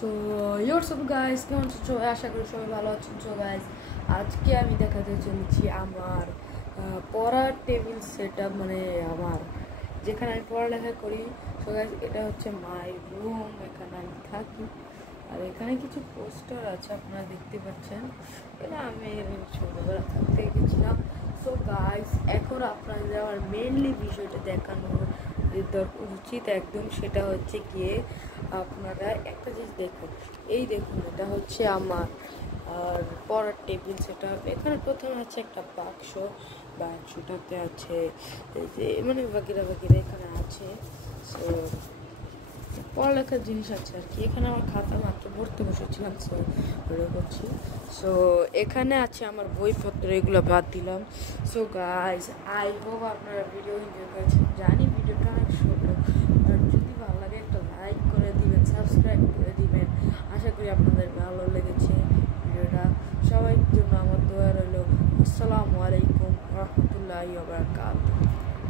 So WhatsApp guys, কেমন আছো সবাই? আশা করি সবাই ভালো আছেন। সো গাইস, আজকে আমি দেখাতে চলেছি আমার পড়ার টেবিল সেট আপ, মানে আমার যেখানে আমি পড়ালেখা করি। সো গাইস, এটা হচ্ছে মাই রুম, এখানে আমি থাকি। আর এখানে কিছু পোস্টার আছে, আপনারা দেখতে পাচ্ছেন। এটা আমি ছোটোবেলা থাকতে গেছিলাম। সো গাইস, এখন আপনাদের আমার মেনলি বিষয়টা দেখানোর উচিত একদম, সেটা হচ্ছে গিয়ে আপনারা একটা জিনিস দেখুন। এই দেখুন, এটা হচ্ছে আমার আর পড়ার টেবিল সেটা। এখানে প্রথমে আছে একটা বাক্স, বাক্সটাতে আছে এই যে মানে বাকিরা এখানে আছে। সো পড়ালেখার জিনিস আছে আর কি। এখানে আমার খাতা মাত্র পড়তে বসেছিলাম, সো ভিডিও করছি। সো এখানে আছে আমার বইপত্র, এগুলো বাদ দিলাম। সো গাইস, আই হোপ আপনারা ভিডিও এনজয় করেছেন। জানি ভিডিওটা অনেক ছোট, আর যদি ভালো লাগে একটা লাইক করে দিবেন, সাবস্ক্রাইব করে দিবেন। আশা করি আপনাদের ভালো লেগেছে ভিডিওটা। সবার জন্য আমার দোয়া রইল। আসসালামু আলাইকুম রহমতুল্লাহি ওয়া বারাকাতুহু।